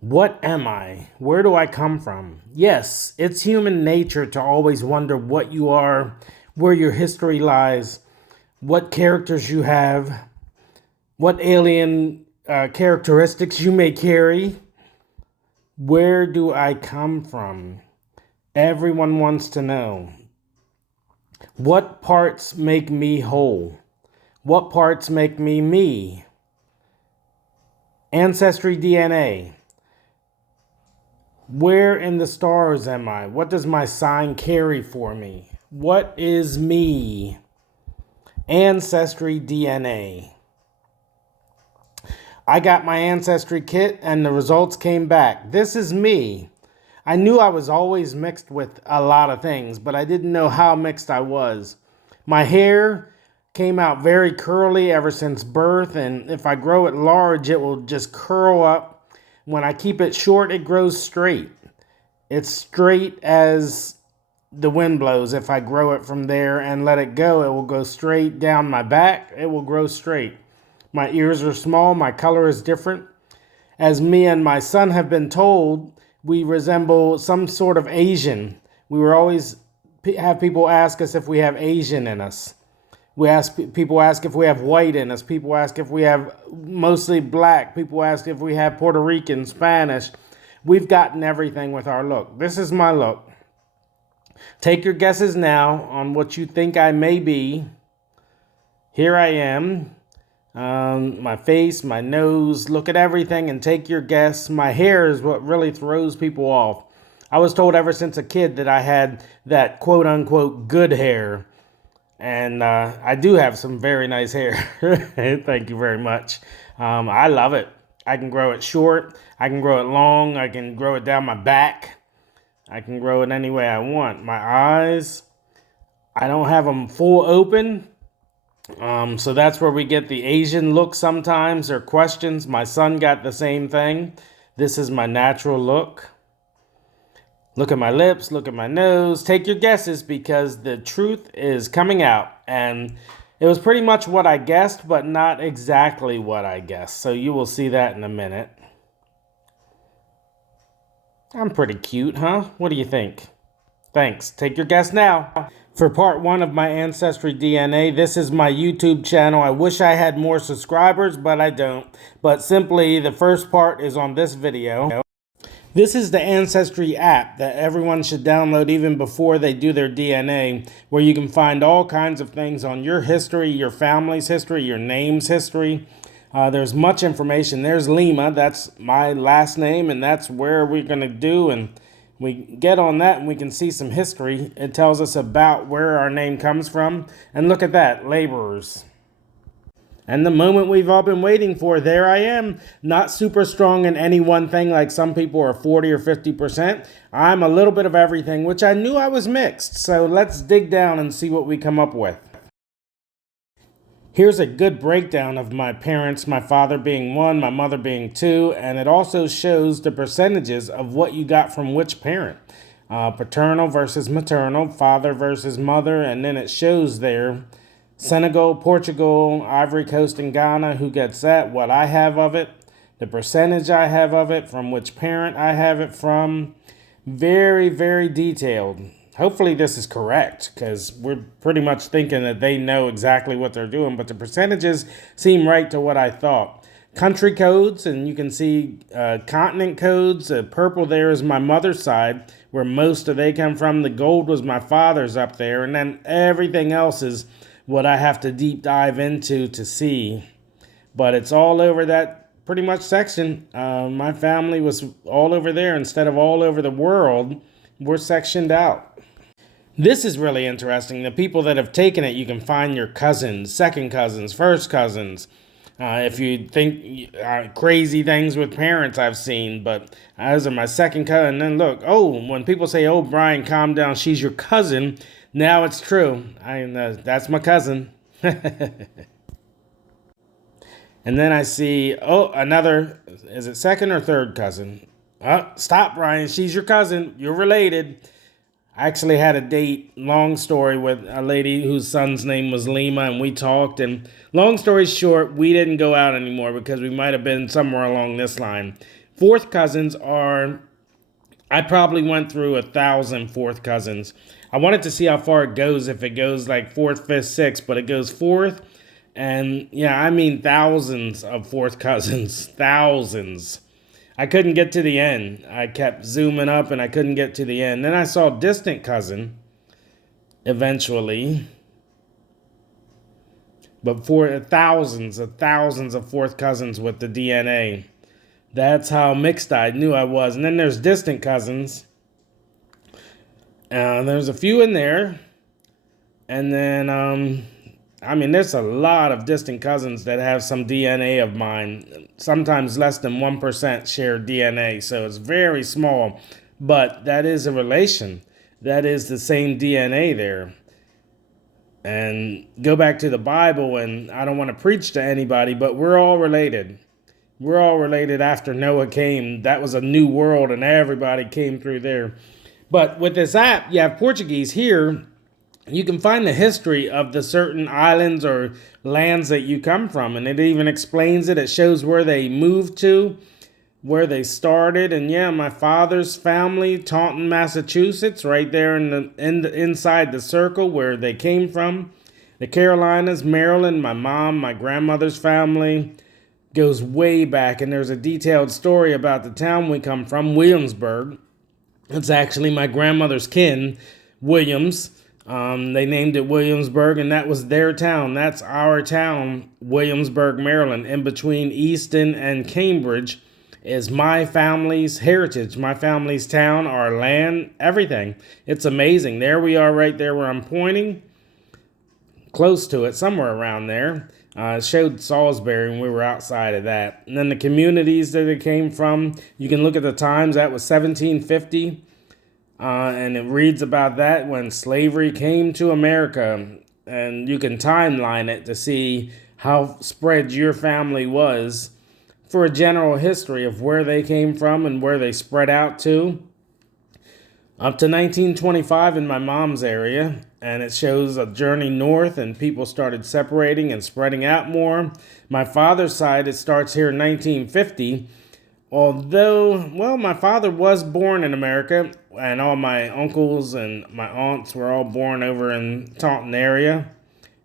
What am I? Where do I come from? Yes, it's human nature to always wonder what you are, where your history lies, what characters you have, what alien characteristics you may carry. Where do I come from? Everyone wants to know. What parts make me whole? What parts make me me? Ancestry DNA. Where in the stars am I? What does my sign carry for me? What is me? Ancestry DNA. I got my ancestry kit and the results came back. This is me. I knew I was always mixed with a lot of things, but I didn't know how mixed I was. My hair came out very curly ever since birth, and if I grow it large, it will just curl up. When I keep it short, it grows straight. It's straight as the wind blows. If I grow it from there and let it go, it will go straight down my back. It will grow straight. My ears are small. My color is different. As me and my son have been told, we resemble some sort of Asian. We were always have people ask us if we have Asian in us. People ask if we have white in us. People ask if we have mostly black. People ask if we have Puerto Rican, Spanish. We've gotten everything with our look. This is my look. Take your guesses now on what you think I may be. Here I am. My face, my nose, look at everything and take your guess. My hair is what really throws people off. I was told ever since a kid that I had that quote unquote good hair. And I do have some very nice hair. Thank you very much. I love it. I can grow it short. I can grow it long. I can grow it down my back. I can grow it any way I want. My eyes, I don't have them full open. So that's where we get the Asian look sometimes or questions. My son got the same thing. This is my natural look. Look at my lips, look at my nose. Take your guesses because the truth is coming out. And it was pretty much what I guessed, but not exactly what I guessed. So you will see that in a minute. I'm pretty cute, huh? What do you think? Thanks. Take your guess now. For part 1 of my Ancestry DNA, this is my YouTube channel. I wish I had more subscribers, but I don't. But simply, the first part is on this video. This is the Ancestry app that everyone should download even before they do their DNA, where you can find all kinds of things on your history, your family's history, your name's history. There's much information. There's Lima. That's my last name, and that's where we're going to do. And we get on that and we can see some history. It tells us about where our name comes from. And look at that, laborers. And the moment we've all been waiting for, there I am. Not super strong in any one thing like some people are 40 or 50%. I'm a little bit of everything, which I knew I was mixed. So let's dig down and see what we come up with. Here's a good breakdown of my parents, my father being 1, my mother being 2, and it also shows the percentages of what you got from which parent. Paternal versus maternal, father versus mother, and then it shows there Senegal, Portugal, Ivory Coast, and Ghana, who gets that, what I have of it, the percentage I have of it, from which parent I have it from. Very, very detailed. Hopefully this is correct because we're pretty much thinking that they know exactly what they're doing, but the percentages seem right to what I thought. Country codes, and you can see continent codes. Purple there is my mother's side, where most of they come from. The gold was my father's up there, and then everything else is what I have to deep dive into to see. But it's all over that pretty much section. My family was all over there instead of all over the world. We're sectioned out. This is really interesting. The people that have taken it, you can find your cousins, second cousins, first cousins. If you think crazy things with parents I've seen, but those are my second cousin. And then look, when people say, "Oh, Brian, calm down, she's your cousin," now it's true. That's my cousin. And then I see, another, is it second or third cousin? Stop, Brian, she's your cousin. You're related. I actually had a date, long story, with a lady whose son's name was Lima, and we talked. And long story short, we didn't go out anymore because we might have been somewhere along this line. Fourth cousins are, I probably went through 1,000 fourth cousins. I wanted to see how far it goes, if it goes like fourth, fifth, sixth, but it goes fourth. And yeah, I mean thousands of fourth cousins, thousands. I couldn't get to the end. I kept zooming up and I couldn't get to the end. Then I saw distant cousin eventually. But for thousands of fourth cousins with the DNA. That's how mixed I knew I was. And then there's distant cousins. There's a few in there. And then, there's a lot of distant cousins that have some DNA of mine. Sometimes less than 1% share DNA. So it's very small. But that is a relation. That is the same DNA there. And go back to the Bible, and I don't want to preach to anybody, but we're all related. We're all related after Noah came. That was a new world, and everybody came through there. But with this app, you have Portuguese here. You can find the history of the certain islands or lands that you come from, and it even explains it. It shows where they moved to, where they started. And yeah, my father's family, Taunton, Massachusetts, right there inside the circle where they came from. The Carolinas, Maryland, my mom, my grandmother's family goes way back, and there's a detailed story about the town we come from, Williamsburg. It's actually my grandmother's kin, Williams. They named it Williamsburg, and that was their town. That's our town, Williamsburg, Maryland. In between Easton and Cambridge is my family's heritage, my family's town, our land, everything. It's amazing. There we are right there where I'm pointing, close to it, somewhere around there. It showed Salisbury when we were outside of that. And then the communities that it came from, you can look at the times. That was 1750. And it reads about that when slavery came to America. And you can timeline it to see how spread your family was for a general history of where they came from and where they spread out to. Up to 1925 in my mom's area, and it shows a journey north, and people started separating and spreading out more. My father's side, it starts here in 1950, although, well, my father was born in America, and all my uncles and my aunts were all born over in Taunton area,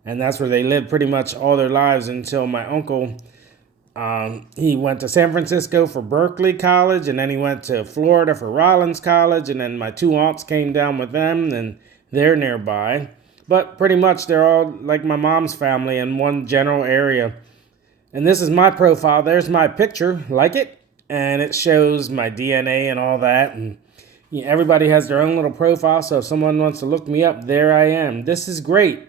and that's where they lived pretty much all their lives until my uncle, he went to San Francisco for Berkeley College, and then he went to Florida for Rollins College, and then my two aunts came down with them, and they're nearby. But pretty much they're all like my mom's family in one general area. And this is my profile. There's my picture, like it, and it shows my DNA and all that. And everybody has their own little profile, so if someone wants to look me up, there I am. This is great.